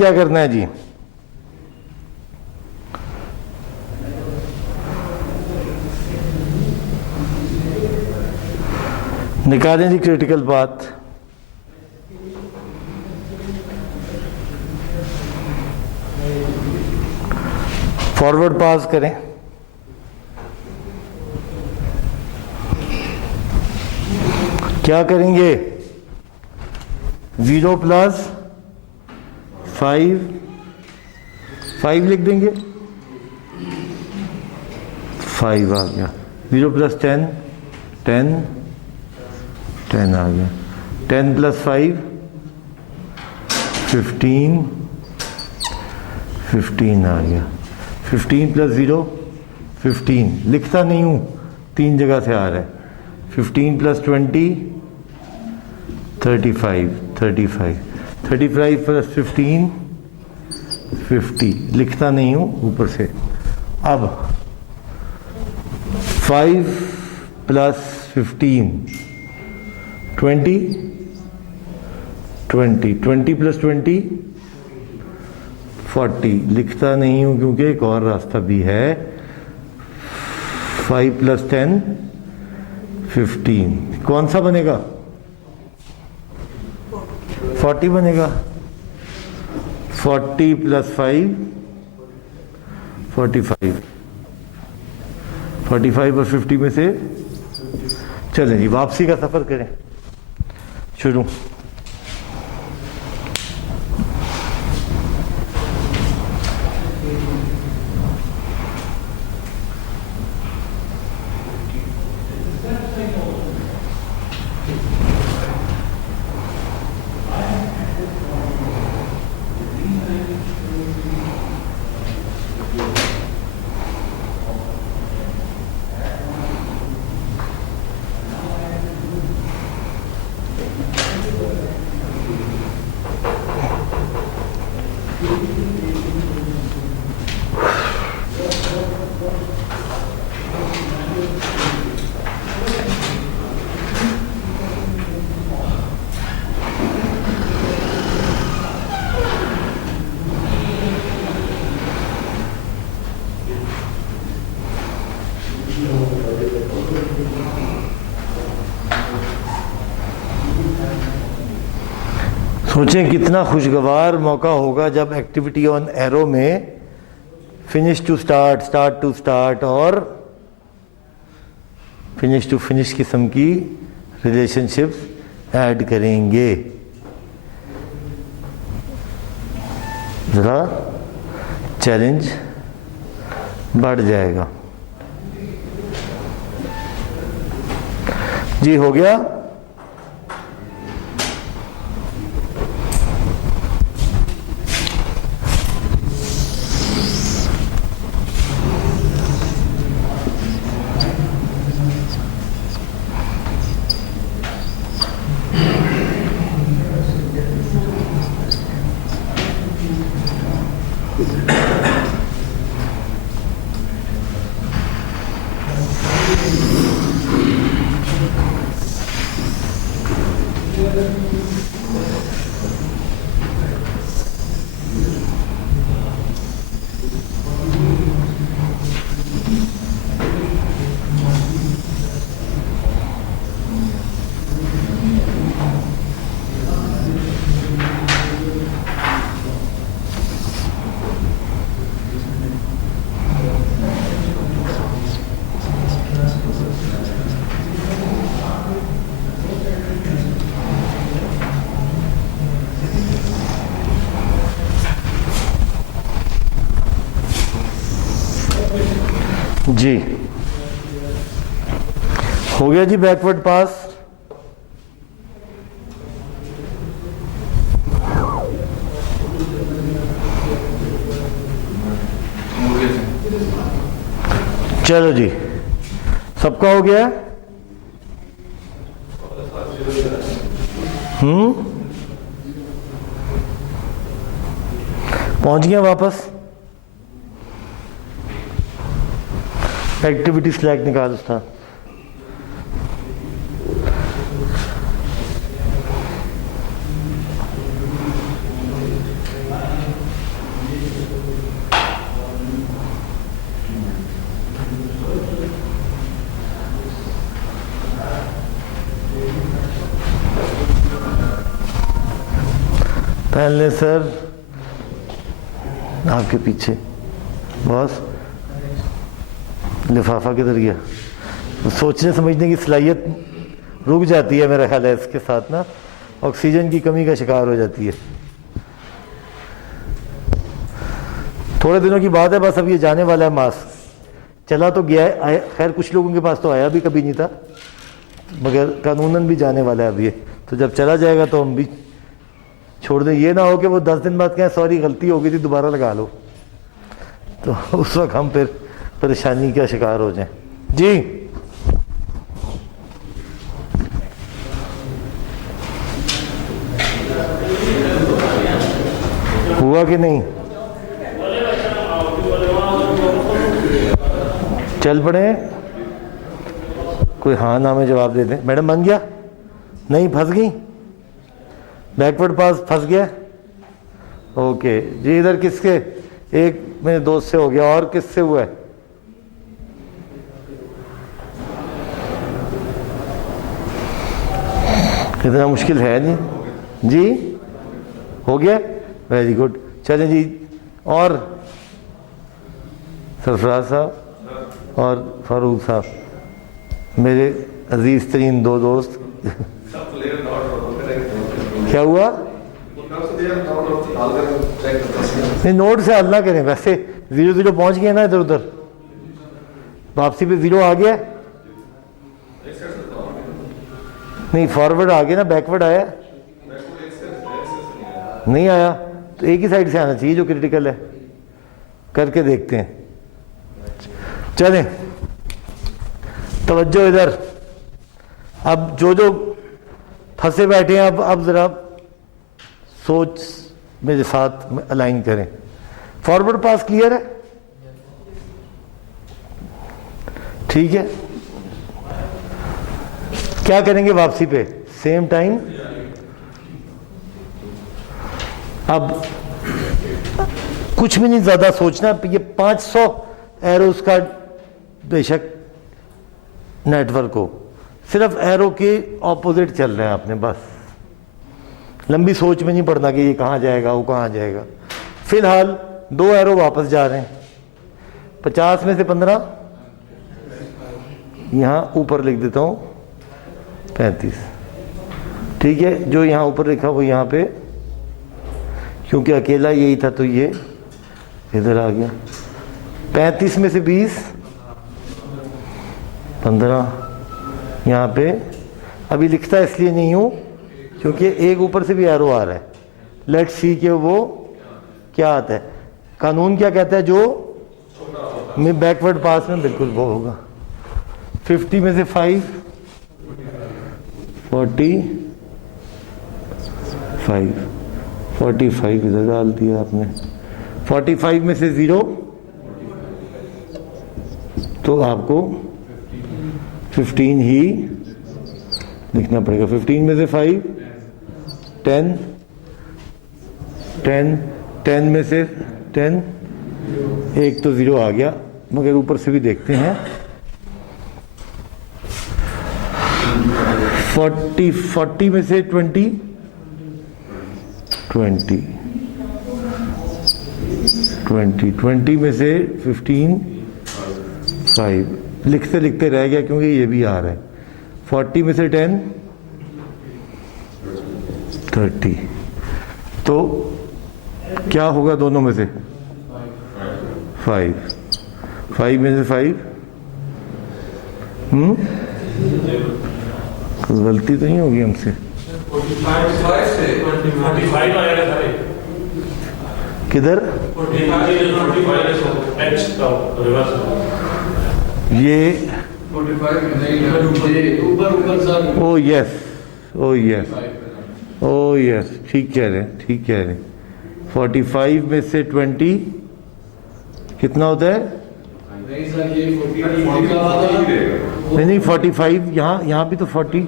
क्या करना है जी? निकालें जी क्रिटिकल पाथ। फॉरवर्ड पास करें। क्या करेंगे? 0 प्लस 5 लिख देंगे। 5 आ गया। 0 प्लस 10 आ गया। 10 प्लस 5 15 आ गया। 15 प्लस 0 15, लिखता नहीं हूँ, 3 जगह से आ रहा है। 15 प्लस 20 35 प्लस 15 50, लिखता नहीं हूँ ऊपर से। अब 5 प्लस 15 20 प्लस 20 40, लिखता नहीं हूँ क्योंकि एक और रास्ता भी है। 5 प्लस 10 15, कौन सा बनेगा? 40 बनेगा। 40 प्लस 5 45 और 50 में से चलें जी वापसी का सफर करें। शुरू। सोचें कितना खुशगवार मौका होगा जब एक्टिविटी ऑन एरो में finish to start, start to start और फिनिश टू फिनिश किस्म की रिलेशनशिप्स ऐड करेंगे। ज़रा चैलेंज बढ़ जाएगा। जी हो गया। जी हो गया जी बैकवर्ड पास। चलो जी सबका हो गया। पहुंच गया वापस। एक्टिविटी स्लैक निकाल था। ख्याल ने सर आपके पीछे बॉस लिफाफा किधर गया? तो सोचने समझने की सलाहियत रुक जाती है मेरा ख्याल है, इसके साथ ना ऑक्सीजन की कमी का शिकार हो जाती है। थोड़े दिनों की बात है बस, अब ये जाने वाला है मास्क। चला तो गया है, खैर कुछ लोगों के पास तो आया भी कभी नहीं था, मगर कानूनन भी जाने वाला है अब ये। तो जब चला जाएगा तो हम भी छोड़ दें। ये ना हो कि वो 10 दिन बाद कहें सॉरी गलती हो गई थी दोबारा लगा लो, तो उस वक्त हम फिर परेशानी का शिकार हो जाएं। जी हुआ कि नहीं? चल पड़े, कोई हाँ ना में जवाब दे दें। मैडम बन गया? नहीं फंस गई? बैकवर्ड पास फंस गया? ओके जी। इधर किसके? एक मेरे दोस्त से हो गया, और किससे हुआ है? इतना मुश्किल है नहीं जी, हो गया, वेरी गुड। चलें जी, और सरफराज साहब और फारूक साहब, मेरे अजीज तरीन दो दोस्त। क्या हुआ? नहीं नोट से हल ना करें, वैसे 0-0 पहुंच गए ना, इधर उधर वापसी पे 0 आ गया। नहीं फॉरवर्ड आ गया ना, बैकवर्ड आया नहीं आया, तो एक ही साइड से आना चाहिए जो क्रिटिकल है। करके देखते हैं। चलें तवज्जो इधर। अब जो जो फंसे बैठे हैं अब जरा सोच मेरे साथ अलाइन करें। फॉरवर्ड पास क्लियर है? ठीक है। क्या करेंगे वापसी पे? Same time. अब कुछ भी नहीं ज्यादा सोचना, ये 500 एरोस का बेशक नेटवर्क हो, सिर्फ एरो के ऑपोजिट चल रहे हैं आपने, बस लंबी सोच में नहीं पड़ना कि ये कहाँ जाएगा वो कहाँ जाएगा। फिलहाल 2 एरो वापस जा रहे हैं, 50 में से 15 यहाँ ऊपर लिख देता हूँ 35। ठीक है, जो यहाँ ऊपर लिखा वो यहाँ पे, क्योंकि अकेला यही था तो ये इधर आ गया। 35 में से 20, 15 यहाँ पे। अभी लिखता इसलिए नहीं हूँ क्योंकि एक ऊपर से भी एरो आ रहा है। लेट्स सी कि वो क्या आता है। कानून क्या कहता है? जो में बैकवर्ड पास में बिल्कुल वो होगा। 50 में से 5, 45 इधर डाल दिया आपने। 45 में से 0 तो आपको 15 ही लिखना पड़ेगा। 15 में से 5, 10 में से 10, एक तो 0 आ गया, मगर ऊपर से भी देखते हैं। 40 में से 20 में से 15, 5 लिखते लिखते रह गया क्योंकि ये भी आ रहा है। 40 में से 10, 30। तो क्या होगा दोनों में से? 5 में से 5, कुछ गलती तो नहीं होगी हमसे? 45 से 45 आएगा सारे किधर? ये ओ यस, ओ यस, ओ यस, ठीक कह रहे हैं, ठीक कह रहे हैं। 45 में से 20 कितना होता है? नहीं 45, यहाँ भी तो 40।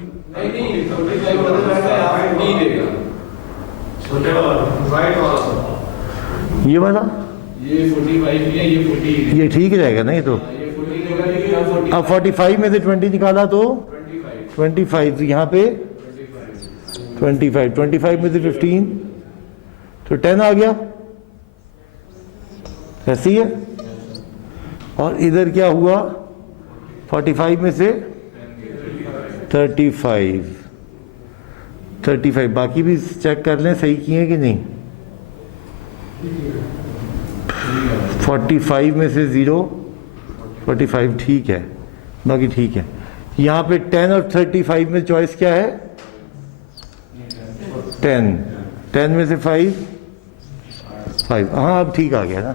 ये वाला ये 45 है, ये 40 ये ठीक रहेगा ना? ये तो अब 45 में से 20 निकाला तो 25, यहाँ पे 25 में से 15, तो 10 आ गया, ऐसे ही है। और इधर क्या हुआ, 45 में से 35, बाकी भी चेक कर लें सही किए कि नहीं। 45 में से 0, 45 ठीक है, बाकी ठीक है। यहाँ पे 10 और 35 में चॉइस क्या है, 10 में से 5, हाँ अब ठीक आ गया ना।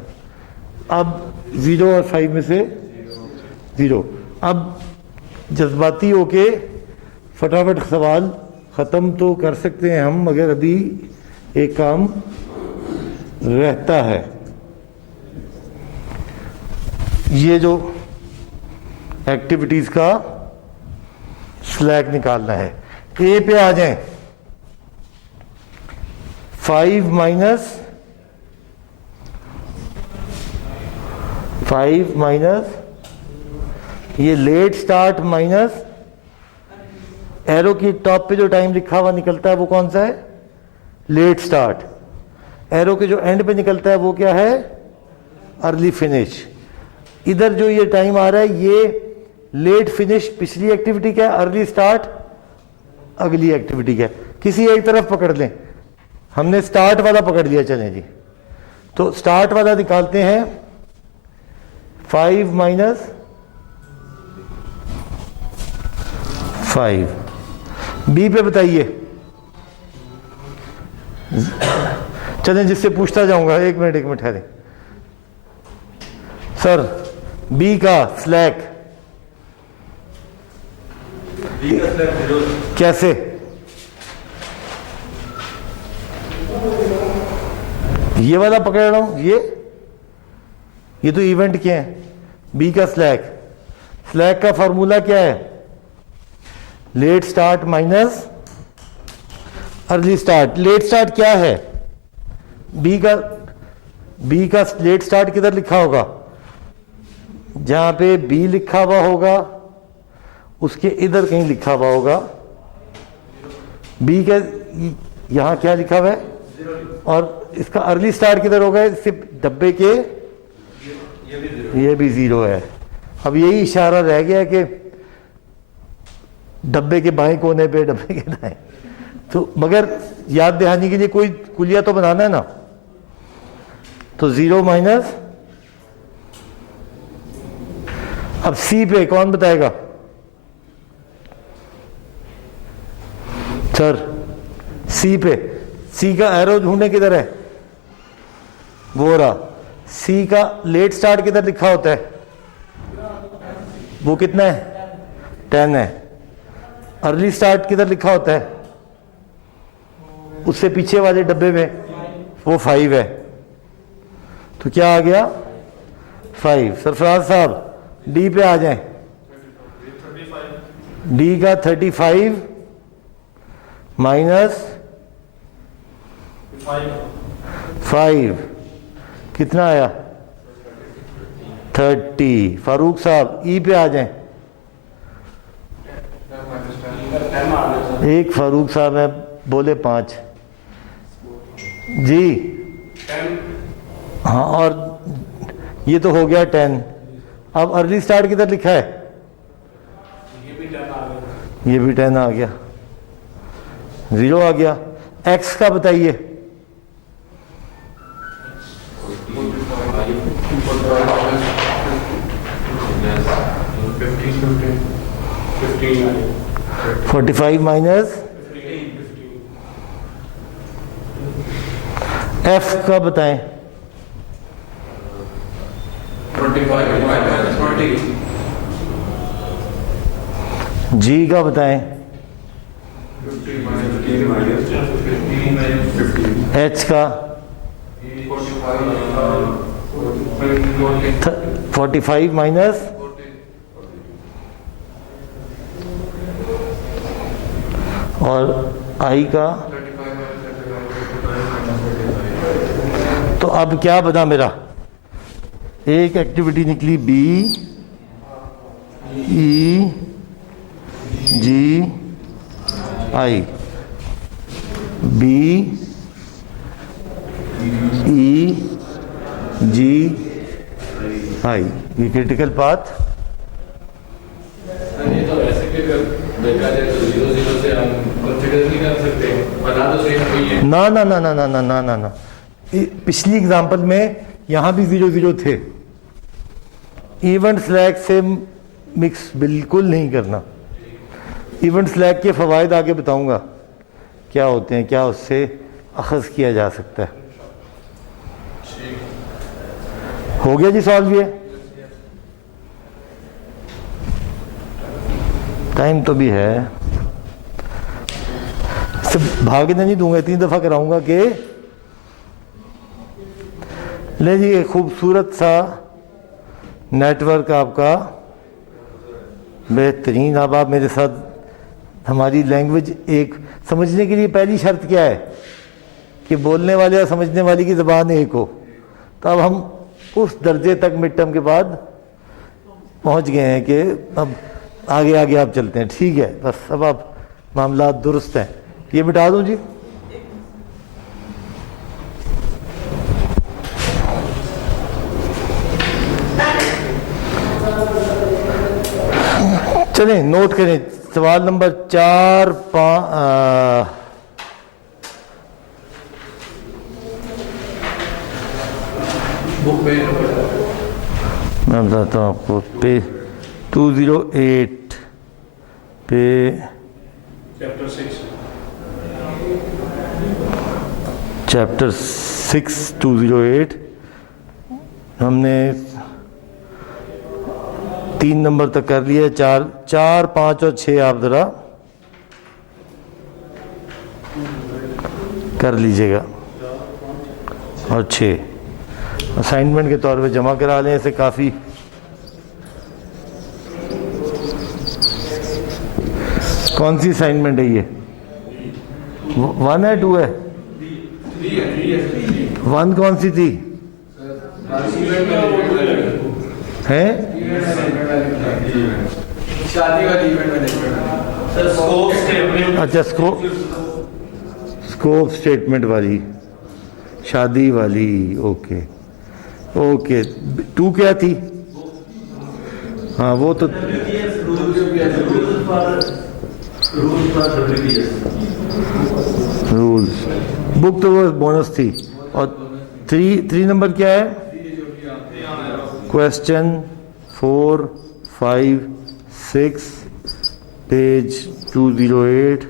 अब 0 और 5 में से 0। अब जज्बाती होके फटाफट सवाल ख़त्म तो कर सकते हैं हम, मगर अभी एक काम रहता है। ये जो एक्टिविटीज़ का स्लैक निकालना है, ए पे आ जाएं। 5 माइनस ये लेट स्टार्ट माइनस एरो की टॉप पे जो टाइम लिखा हुआ निकलता है वो कौन सा है, लेट स्टार्ट। एरो के जो एंड पे निकलता है वो क्या है, अर्ली फिनिश। इधर जो ये टाइम आ रहा है ये लेट फिनिश पिछली एक्टिविटी का है, अर्ली स्टार्ट अगली एक्टिविटी का है। किसी एक तरफ पकड़ लें, हमने स्टार्ट वाला पकड़ लिया, चलें जी। तो स्टार्ट वाला निकालते हैं। 5 माइनस 5, बी पे बताइए। चलें जिससे पूछता जाऊंगा, एक मिनट ठहरे सर। बी का स्लैक कैसे, ये वाला पकड़ रहा हूं, ये तो इवेंट क्या है। बी का स्लैक का फॉर्मूला क्या है, let start minus early start. Let start क्या है, बी का लेट स्टार्ट किधर लिखा होगा, जहां पे बी लिखा हुआ होगा उसके इधर कहीं लिखा हुआ होगा। बी का यहां क्या लिखा हुआ है, और इसका अर्ली स्टार्ट किधर होगा, इससे डब्बे के ये भी 0 है। अब यही इशारा रह गया कि डब्बे के बाएं कोने पे, डब्बे के दाएं। तो मगर याद दहानी के लिए कोई कुलिया तो बनाना है ना। तो 0 माइनस, अब सी पे कौन बताएगा सर, सी पे। सी का एरो ढूंढने किधर है, वो रहा। सी का लेट स्टार्ट किधर लिखा होता है, वो कितना है, 10 है। अर्ली स्टार्ट किधर लिखा होता है, उससे पीछे वाले डब्बे में, वो 5 है। तो क्या आ गया, 5। सरफराज साहब डी पे आ जाएं। डी का 35 माइनस 5 कितना आया, 30। फारूक साहब ई पे आ जाएं। एक फारूक साहब है, बोले 5 जी। हाँ, और ये तो हो गया 10। अब अर्ली स्टार्ट किधर लिखा है, ये भी 10 आ गया, 0 आ गया। एक्स का बताइए, $45 माइनस एफ का बताएं, 25 जी का बताएं, 15 एच का 45 माइनस और आई का। तो अब क्या बना मेरा, एक एक्टिविटी निकली बी ई जी आई, बी ई जी आई, ये क्रिटिकल पाथ। ये तो वैसे भी अगर देखा जाए तो 0 0 से हम कंसीडर नहीं कर सकते, बना तो सेम वही है। ना ना ना ना ना ना ना ना ना, पिछली एग्जांपल में यहाँ भी 0 0 थे। इवेंट स्लैग से मिक्स बिल्कुल नहीं करना। इवेंट स्लैग के फ़वाइद आगे बताऊंगा क्या होते हैं, क्या उससे अखज़ किया जा सकता है। हो गया जी सॉल्व ये? टाइम तो भी है, सिर्फ भागने नहीं दूंगा, 3 दफ़ा कराऊंगा कि ले जी एक खूबसूरत सा नेटवर्क आपका बेहतरीन। अब आप मेरे साथ हमारी लैंग्वेज एक समझने के लिए पहली शर्त क्या है कि बोलने वाले और समझने वाले की ज़बान एक हो। तो अब हम उस दर्जे तक मिड टर्म के बाद पहुंच गए हैं कि अब आगे आगे आप चलते हैं। ठीक है, बस अब आप मामला दुरुस्त हैं। ये मिटा दूं जी? चलें नोट करें, सवाल नंबर 4 5 बुक पे मैं बताता हूँ आपको। पे 208 पे चैप्टर 6 चैप्टर 6 208 हमने 3 नंबर तक कर लिया। 4 5 और 6 आप ज़रा कर लीजिएगा, और 6 असाइनमेंट के तौर पे जमा करा लें। इसे काफ़ी कौन सी असाइनमेंट है ये? 1 है 2 है? 1 कौन सी थी? है शादी वाली event management sir, scope statement. अच्छा, स्कोप स्टेटमेंट वाली, शादी वाली। Okay okay. 2 क्या थी? हाँ वो तो रूल्स, बुक तो वो बोनस थी। और 3 नंबर क्या है? Question 4 5 6 page 208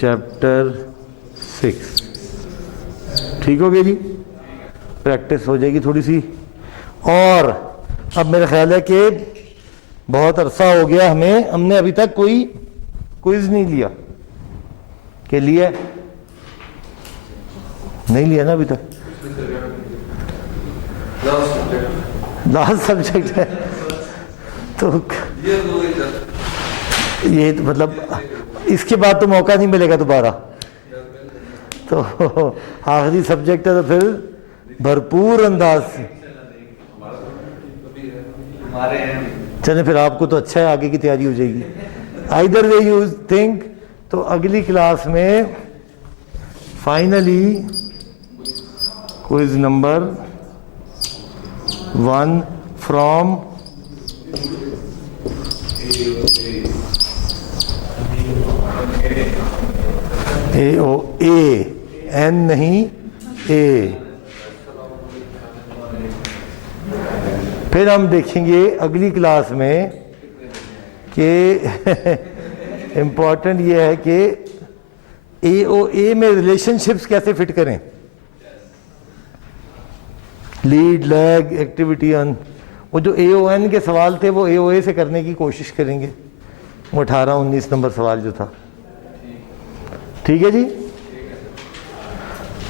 chapter 6। ठीक हो गया जी? प्रैक्टिस हो जाएगी थोड़ी सी। और अब मेरा ख्याल है कि बहुत अरसा हो गया हमने अभी तक कोई क्विज नहीं लिया। के लिए नहीं लिया ना अभी तक? लास्ट सब्जेक्ट है तो ये तो मतलब इसके बाद तो मौका नहीं मिलेगा दोबारा। तो आखिरी सब्जेक्ट है तो फिर भरपूर अंदाज से चले। फिर आपको तो अच्छा है, आगे की तैयारी हो जाएगी। Either way you think. तो अगली क्लास में finally quiz number 1 from N नहीं ए। फिर हम देखेंगे अगली क्लास में कि इम्पॉर्टेंट ये है कि ए में रिलेशनशिप्स कैसे फिट करें। लीड, लैग, एक्टिविटी ऑन, वो जो AON के सवाल थे वो AOA से करने की कोशिश करेंगे। वो 18-19 नंबर सवाल जो था। ठीक है जी?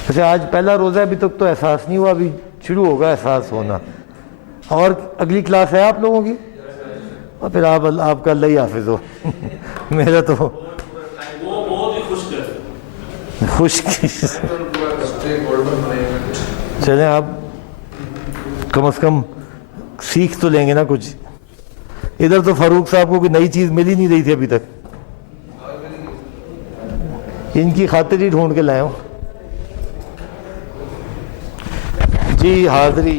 वैसे आज पहला रोज़ा, अभी तक तो एहसास नहीं हुआ, अभी शुरू होगा एहसास होना। और अगली क्लास है आप लोगों की, और फिर आपका अल्लाह ही हाफिज हो। मेरा तो बहुत ही खुश चलें, आप कम से कम सीख तो लेंगे ना कुछ। इधर तो फारूक साहब को कोई नई चीज़ मिल ही नहीं रही थी अभी तक, इनकी खातिर ही ढूंढ के लाया हूँ। जी हाजिरी